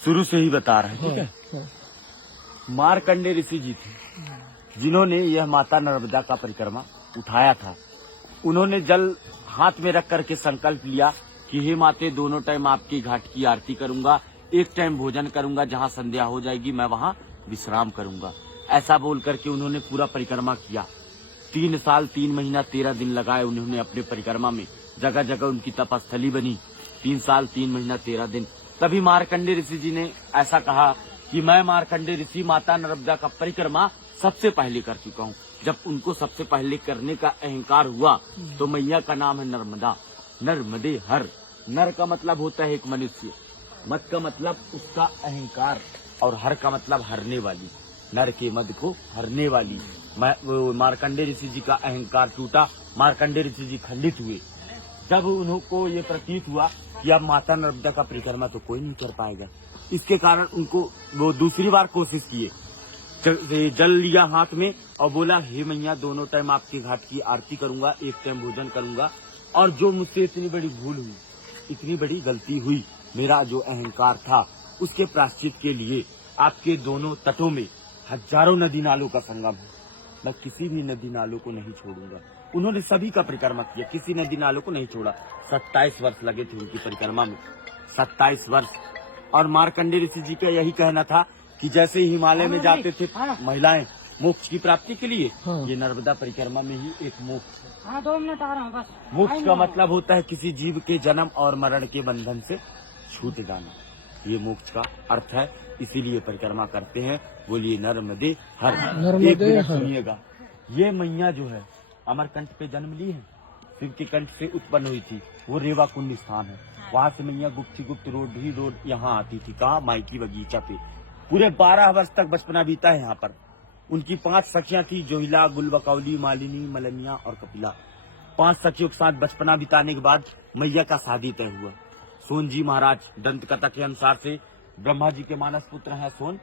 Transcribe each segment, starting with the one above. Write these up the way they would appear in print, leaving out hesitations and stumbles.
शुरू से ही बता रहे हैं, ठीक है। मार्कंडेय ऋषि जी थे जिन्होंने यह माता नर्मदा का परिक्रमा उठाया था। उन्होंने जल हाथ में रख करके संकल्प लिया कि हे माते, दोनों टाइम आपकी घाट की आरती करूंगा, एक टाइम भोजन करूंगा, जहां संध्या हो जाएगी मैं वहां विश्राम करूंगा। ऐसा बोल करके उन्होंने पूरा परिक्रमा किया। 3 साल 3 महीना 13 दिन लगाए उन्होंने अपने परिक्रमा में, जगह जगह उनकी तपस्थली बनी। 3 साल 3 महीना 13 दिन। तभी मार्कंडेय ऋषि जी ने ऐसा कहा कि मैं मार्कंडेय ऋषि माता नर्मदा का परिक्रमा सबसे पहले कर चुका हूँ। जब उनको सबसे पहले करने का अहंकार हुआ तो मैया का नाम है नर्मदा, नर्मदे हर। नर का मतलब होता है एक मनुष्य, मत का मतलब उसका अहंकार, और हर का मतलब हरने वाली, नर के मद को हरने वाली। मार्कंडेय ऋषि जी का अहंकार टूटा, मार्कंडेय ऋषि जी खंडित हुए। जब उनको ये प्रतीत हुआ कि अब माता नर्मदा का परिक्रमा तो कोई नहीं कर पाएगा, इसके कारण उनको वो दूसरी बार कोशिश किए। जल लिया हाथ में और बोला, हे मैया, दोनों टाइम आपके घाट की आरती करूंगा, एक टाइम भोजन करूंगा, और जो मुझसे इतनी बड़ी भूल हुई, इतनी बड़ी गलती हुई, मेरा जो अहंकार था, उसके प्रायश्चित के लिए आपके दोनों तटों में हजारों नदी नालों का संगम है, मैं किसी भी नदी नालों को नहीं छोड़ूंगा। उन्होंने सभी का परिक्रमा किया, किसी नदी नालों को नहीं छोड़ा। 27 वर्ष लगे थे उनकी परिक्रमा में, 27 वर्ष। और मार्कंडेय ऋषि जी का यही कहना था कि जैसे हिमालय में जाते थे महिलाएं मोक्ष की प्राप्ति के लिए, ये नर्मदा परिक्रमा में ही एक मोक्ष। 2 मिनट आ रहा हूँ बस। मोक्ष का मतलब होता है किसी जीव के जन्म और मरण के बंधन से छूट जाना, ये मोक्ष का अर्थ है। इसीलिए परिक्रमा करते हैं। बोलिए नर्मदे हर। एक मिनट सुनिएगा, ये मैया जो है अमरकंठ पे जन्म ली है, शिव के कंठ से उत्पन्न हुई थी। वो रेवा कुंड स्थान है, वहाँ से मैया गुप्त रोड यहाँ आती थी। कहाँ? मायकी बगीचा पे। पूरे 12 वर्ष तक बचपना बीता है यहाँ पर। उनकी 5 सखियां थी, जोहिला, गुलबकौली, मालिनी, मलनिया और कपिला। 5 सखियों के साथ बचपना बिताने के बाद मैया का शादी तय हुआ। सोन जी महाराज, दंत कथा के अनुसार से ब्रह्मा जी के मानस पुत्र हैं सोन,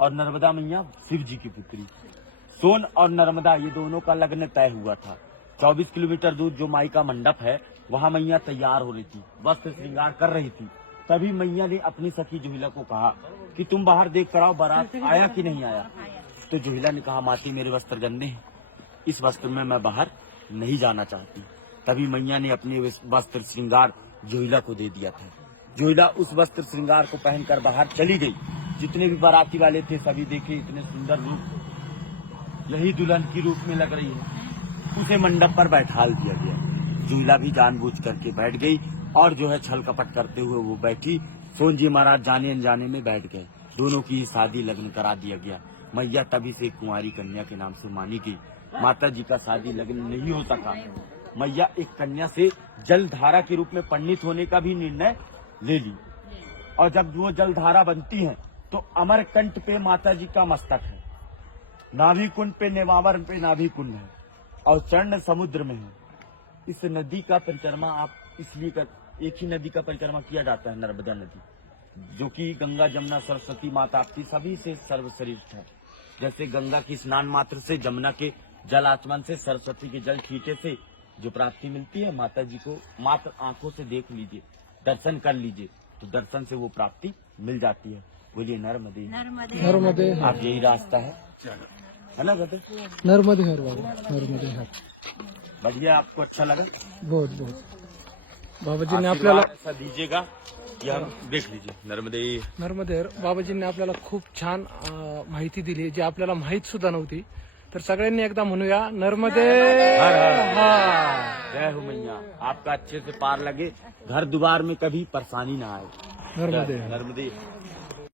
और नर्मदा मैया शिव जी की पुत्री। सोन और नर्मदा ये दोनों का लग्न तय हुआ था। 24 किलोमीटर दूर जो माई का मंडप है, वहाँ मैया तैयार हो रही थी, वस्त्र श्रृंगार कर रही थी। तभी मैया ने अपनी सखी जोहिला को कहा कि तुम बाहर देख कर आओ, बारात आया कि नहीं आया। तो जोहिला ने कहा, माती मेरे वस्त्र गंदे हैं, इस वस्त्र में मैं बाहर नहीं जाना चाहती। तभी मैया ने अपने वस्त्र श्रृंगार जोहिला को दे दिया था। जोहिला उस वस्त्र श्रृंगार को पहनकर बाहर चली गई। जितने भी बाराती वाले थे सभी देखे, इतने सुंदर रूप, यही दुल्हन की रूप में लग रही है। उसे मंडप पर बैठाल दिया गया। जोहिला भी जानबूझ करके बैठ गई, और जो है छल कपट करते हुए वो बैठी। सोन जी महाराज जाने अनजाने में बैठ गए। दोनों की शादी लग्न करा दिया गया। मैया तभी से कुंवारी कन्या के नाम से मानी गई। माता जी का शादी लग्न नहीं हो सका। मैया एक कन्या से जलधारा के रूप में पंडित होने का भी निर्णय ले ली। और जब वो जलधारा बनती है तो अमरकंठ पे माता जी का मस्तक है, नाभि कुंड पे, नेमावर पे नाभि कुंड है, और चरण समुद्र में है। इस नदी का परिक्रमा आप इसलिए कर, एक ही नदी का परिक्रमा किया जाता है, नर्मदा नदी, जो कि गंगा, जमुना, सरस्वती, माता आपकी सभी से सर्वश्रेष्ठ है। जैसे गंगा की स्नान मात्र से, जमुना के जल आचमन से, सरस्वती के जल छींटे से जो प्राप्ति मिलती है, माता जी को मात्र आंखों से देख लीजिए, दर्शन कर लीजिए, तो दर्शन से वो प्राप्ति मिल जाती है। बोलिए नर्मदे नर्मदे। आप यही रास्ता है ना कहते? नर्मदे हर बाबा, नर्मदे हर। बढ़िया, आपको अच्छा लगा? बहुत बहुत। बाबाजींनी आपल्याला ऐसा दीजिएगा कि हम देख लीजिए। नर्मदे हर। बाबाजींनी आपल्याला खूप छान माहिती दिली, जी आपल्याला माहित सुद्धा नव्हती। तर सगळ्यांनी एकदा म्हणूया, नर्मदे हर हर। हर। जय हो मैया, आपका अच्छे से पार लगे, घर द्वार में कभी परेशानी ना आए। नर्मदे हर। नर्मदे।